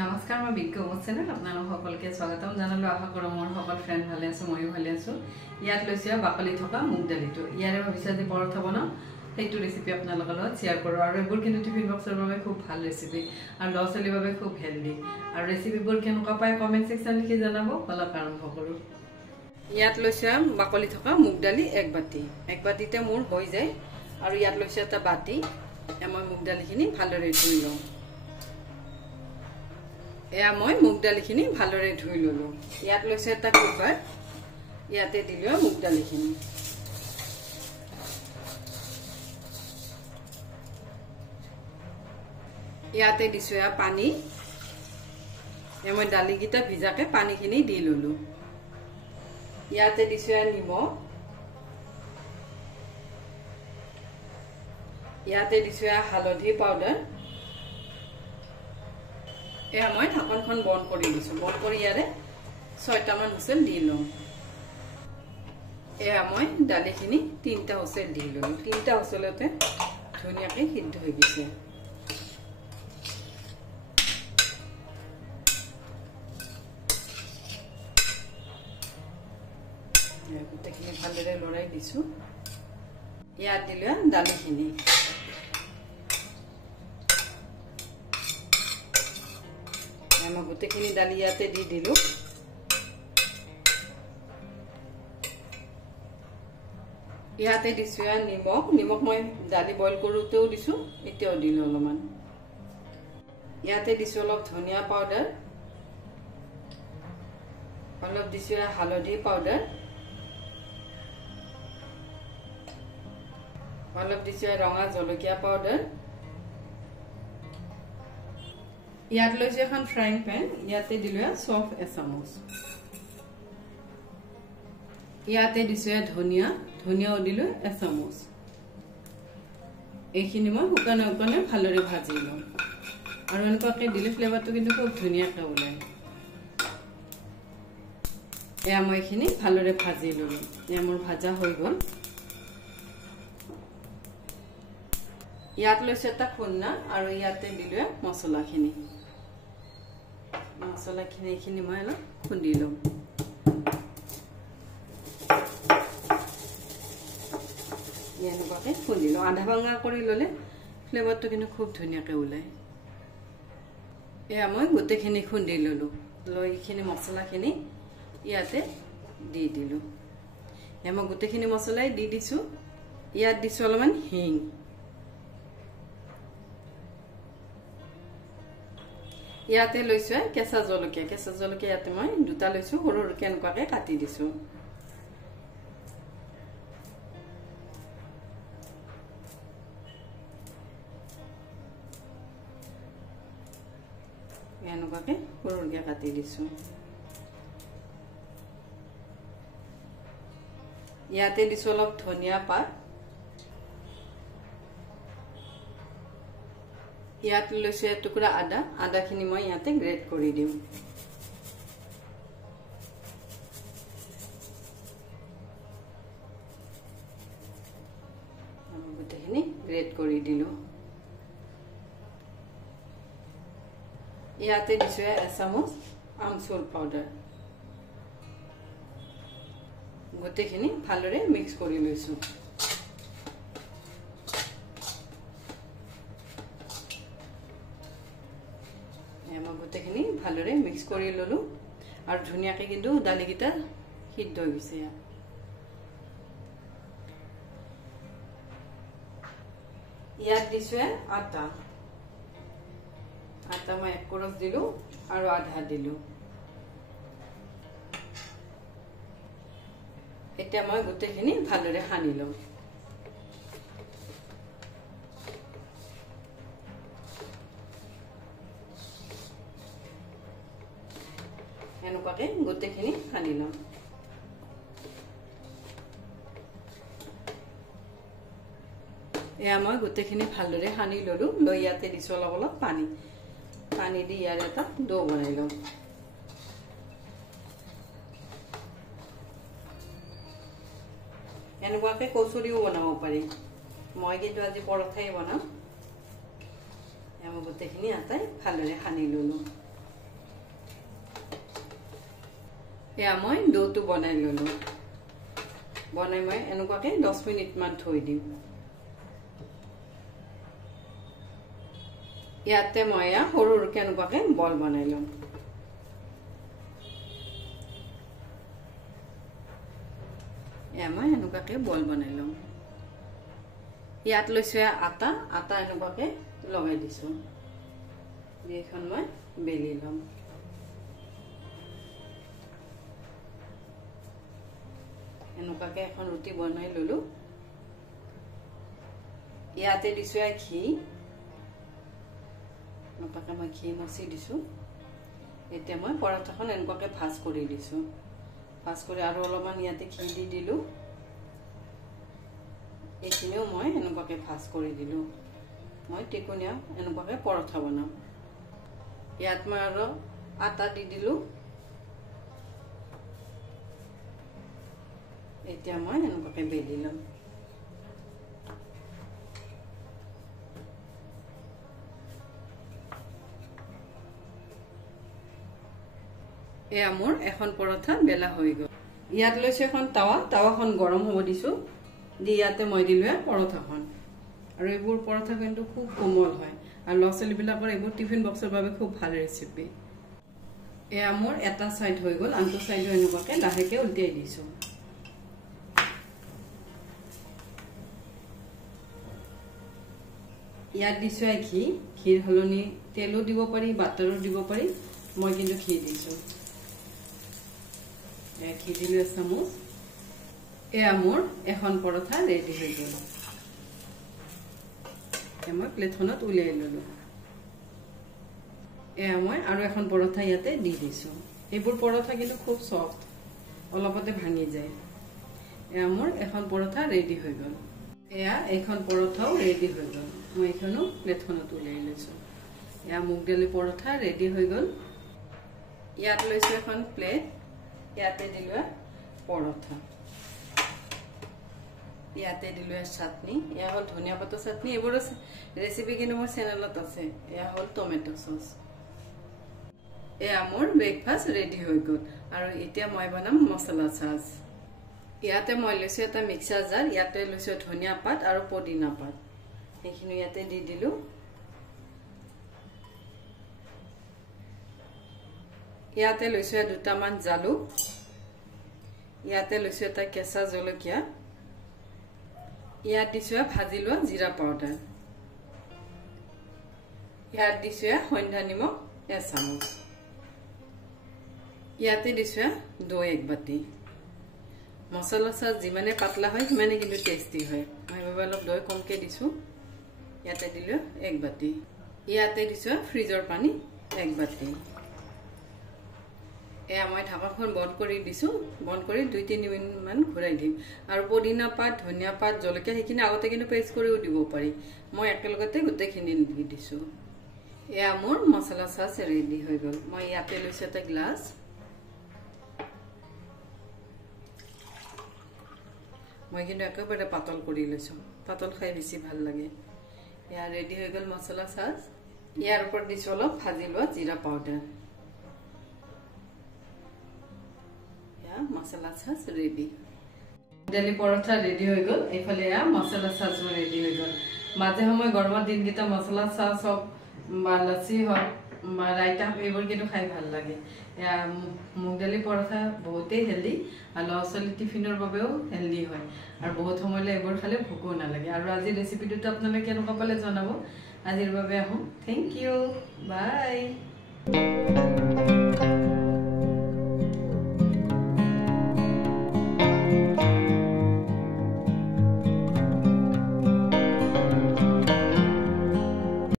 নমস্কাৰ মই বিজ্ঞ চেনেল আপোনালোক সকলকে স্বাগতম জনালো আশা কৰো মোৰ সকল ফ্ৰেন্ড ভালে আছে ময়ো ভালে আছো ইয়াত লৈছে বাকলি থকা মুগ দালিটো ইয়াৰে ভাবিছা যে পৰঠা বনাও সেইটো ৰেচিপি আপোনালোকৰ লগত শেয়াৰ কৰো আৰু এবোৰ কিন্তু টিফিন বক্সৰ বাবে খুব ভাল ৰেচিপি আৰু লছলিৰ বাবে খুব হেলদি আৰু ৰেচিপিবোৰ কেনেকুৱা পায় কমেন্ট সেকশন লিখি জনাব অলপ আৰম্ভ কৰো ইয়াত লৈছে বাকলি থকা মুগ দালি এক বাটিতে মোৰ হৈ যায় আৰু ইয়াত লৈছে এটা বাটি মই মুগ দালিখিনি ভালদৰে ধুই লওঁ এয়া মই মুগ দালিখিনি ভালদৰে ধুই ললো ইয়াত লৈছে এটা কুকাৰ ইয়াতে দিলো মুগ দালিখিনি ইয়াতে দিছো পানী মই দালিকিটা ভিজাকে পানীখিনি দি ললো ইয়াতে দিছো নিমখ ইয়াতে দিছো হালধি পাউডাৰ এয়া মই ঢাকনখন বন্ধ কৰি দিছো বন্ধ কৰি ইয়াৰে 6টা মান হুইসেল দি লওঁ এয়া মই দালিখিনি 3টা হুইসেল দি ললো 3টা হুইসেলতে ধুনীয়াকৈ সিদ্ধ হৈ গৈছে গোটেইখিনি ভালদৰে লৰাই দিছো ইয়াত দিলো দালিখিনি মই গোটেইখিনি দালি ইয়াতে দি দিলো ইয়াতে দিছো নিমখ মই দালি বইল কৰোতেও দিছো এতিয়াও দিলো অলপমান ইয়াতে দিছো অলপ ধনিয়া পাউডাৰ অলপ দিছো হালধি পাউডাৰ অলপ দিছো ৰঙা জলকীয়া পাউডাৰ ইয়াত লৈছে এখন ফ্ৰাইং পেন ইয়াতে দিলো সফ এচামুচ ইয়াতে দিছো ধনিয়াও দিলো এচামুচ এইখিনি মই শুকানে ভালদৰে ভাজি লওঁ আৰু এনেকুৱাকৈ দিলে ফ্লেভাৰটো কিন্তু খুব ধুনীয়াকৈ ওলায় এয়া মই এইখিনি ভালদৰে ভাজি ললো এয়া মোৰ ভাজা হৈ গ'ল ইয়াত লৈছে এটা খুন্না আৰু ইয়াতে দিলো মছলাখিনি এইখিনি মই অলপ খুন্দি লওঁ এনেকুৱাকৈ খুন্দি লওঁ আধা ভাঙা কৰি ল'লে ফ্লেভাৰটো কিন্তু খুব ধুনীয়াকৈ ওলায় এয়া মই গোটেইখিনি খুন্দি ললো লৈ এইখিনি মছলাখিনি ইয়াতে দি দিলো এয়া মই গোটেইখিনি মছলাই দি দিছো ইয়াত দিছো অলপমান হিং ইয়াতে লৈছো কেঁচা জলকীয়া ইয়াতে মই 2টা লৈছো সৰু সৰুকে এনেকুৱাকৈ কাটি দিছো এনেকুৱাকৈ সৰু সৰুকে কাটি দিছো ইয়াতে দিছো অলপ ধনিয়া পাত ইয়াত লৈছো এটুকুৰা আদাখিনি মই ইয়াতে গ্ৰেট কৰি দিম গোটেইখিনি গ্ৰেট কৰি দিলো ইয়াতে দিছো এচামুচ আমচুৰ পাউডাৰ গোটেইখিনি ভালদৰে মিক্স কৰি লৈছো গোটেইখিনি ভালদৰে মিক্স কৰি ললো আৰু ধুনীয়াকৈ কিন্তু দালিকিটা সিদ্ধ হৈ গৈছে ইয়াত দিছো আটা মই 1 কৰচ দিলো আৰু আধা দিলো এতিয়া মই গোটেইখিনি ভালদৰে সানি লম এনেকুৱাকৈ গোটেইখিনি সানি লম এয়া মই গোটেইখিনি ভালদৰে সানি ললো লৈ ইয়াতে দিছো অলপ পানী দি ইয়াৰ এটা ডো বনাই লম এনেকুৱাকৈ কচুৰিও বনাব পাৰি মই কিন্তু আজি পৰঠাই বনাম মই গোটেইখিনি আটাই ভালদৰে সানি ললো এয়া মই ডোটো বনাই ললো বনাই মই এনেকুৱাকে 10 মিনিট মান থৈ দিম ইয়াতে মই সৰু সৰুকে এনেকুৱাকে বল বনাই লম এয়া মই এনেকুৱাকে বল বনাই লম ইয়াত লৈছো আটা আটা এনেকুৱাকে লগাই দিছো এখন মই বেলি লম এনেকুৱাকে এখন ৰুটি বনাই ললো ইয়াতে দিছো ঘি নপাকে মই ঘি মচি দিছো এতিয়া মই পৰঠাখন এনেকুৱাকে ভাজ কৰি দিছো ভাজ কৰি আৰু অলপমান ইয়াতে ঘি দি দিলো এইখিনিও মই এনেকুৱাকে ভাজ কৰি দিলো মই টেকুনিয়া এনেকুৱাকে পৰঠা বনাম ইয়াত মই আৰু আটা দি দিলো এতিয়া মই এনেকুৱাকে বেলি লম এয়া মোৰ এখন পৰঠা বেলা হৈ গ'ল ইয়াত লৈছো এখন তাৱাখন গৰম হ'ব দিছো দি ইয়াতে মই দিলো পৰঠাখন আৰু এইবোৰ পৰঠা কিন্তু খুব কোমল হয় আৰু লছলিবিলাকৰ এইবোৰ টিফিন বক্সৰ বাবে খুব ভাল ৰেচিপি এয়া মোৰ এটা সাইড হৈ গ'ল আনটো সাইডো এনেকুৱাকে লাহেকে উল্টাই দিছো ইয়াত দিছো ঘি ঘিৰ হলনি তেলো দিব পাৰি বাটাৰো দিব পাৰি মই কিন্তু ঘি দিছো ঘি দিলো চামুচ এয়া মোৰ এখন পৰঠা ৰেডি হৈ গ'ল মই প্লেটখনত উলিয়াই ললো এয়া মই আৰু এখন পৰঠা ইয়াতে দি দিছো এইবোৰ পৰঠা কিন্তু খুব সফট অলপতে ভাঙি যায় এয়া মোৰ এখন পৰঠা ৰেডি হৈ গ'ল এয়া এখন পৰঠাও ৰেডি হৈ গ'ল মই এখনো প্লেটখনত উলিয়াই লৈছো এয়া মুগ দালি পৰঠা ৰেডি হৈ গ'ল ইয়াত লৈছো এখন প্লেট ইয়াতে দিলো পৰঠা ইয়াতে দিলো চাটনি এয়া হল ধনিয়া পাতৰ চাটনি এইবোৰ ৰেচিপি কিন্তু মোৰ চেনেলত আছে এয়া হল টমেটো সস এয়া মোৰ ব্ৰেকফাষ্ট ৰেডি হৈ গ'ল আৰু এতিয়া মই বনাম মছলা সাজ ইয়াতে মই লৈছো এটা মিক্সাৰ জাৰ ইয়াতে লৈছো ধনিয়া পাত আৰু পদিনা পাত এইখিনি ইয়াতে দি দিলো ইয়াতে লৈছো দুটামান জালুক ইয়াতে লৈছো এটা কেঁচা জলকীয়া ইয়াত দিছো ভাজি লোৱা জিৰা পাউডাৰ ইয়াত দিছো সন্ধ্যা নিমখ এচামুচ ইয়াতে দিছো দৈ এক বাটি মছলা সাজ যিমানে পাতলা হয় সিমানে কিন্তু টেস্টি হয় মই ভাবে অলপ দৈ কমকে দিছো ইয়াতে দিলো এক বাটি ইয়াতে দিছো ফ্ৰিজৰ পানী এক বাটি এয়া মই ঢাকনখন বন্ধ কৰি দিছো বন্ধ কৰি 2-3 মিনিট মান ঘুৰাই দিম আৰু পদিনা পাত ধনিয়া পাত জলকীয়া সেইখিনি আগতে কিন্তু পেষ্ট কৰিও দিব পাৰি মই একেলগতে গোটেইখিনি দি দিছো এয়া মোৰ মছলা সাজ ৰেডি হৈ গ'ল মই ইয়াতে লৈছো এটা গ্লাছ মই কিন্তু একেবাৰে পাতল কৰি লৈছো পাতল খাই বেছি ভাল লাগে এয়া ৰেডি হৈ গ'ল মছলা সাজ ইয়াৰ ওপৰত দিছো অলপ ভাজি লোৱা জিৰা পাউডাৰ মছলা সাজ ৰেডি দালি পৰঠা ৰেডি হৈ গ'ল এইফালে মছলা সাজ ৰেডি হৈ গ'ল মাজে সময় গৰমৰ দিনকেইটা মছলা সাজ হওক বা লচ্ছি হওক বা ৰাইতা এইবোৰ কিন্তু খাই ভাল লাগে মুগ দালি পৰঠা বহুতেই হেল্ডি আৰু ল'ৰা ছোৱালী টিফিনৰ বাবেও হেল্ডি হয় আৰু বহুত সময়লৈ এইবোৰ খালে ভোকো নালাগে আৰু আজিৰ ৰেচিপিটোতো আপোনালোকে কেনেকুৱা পালে জনাব আজিৰ বাবে আহোঁ থেংক ইউ বাই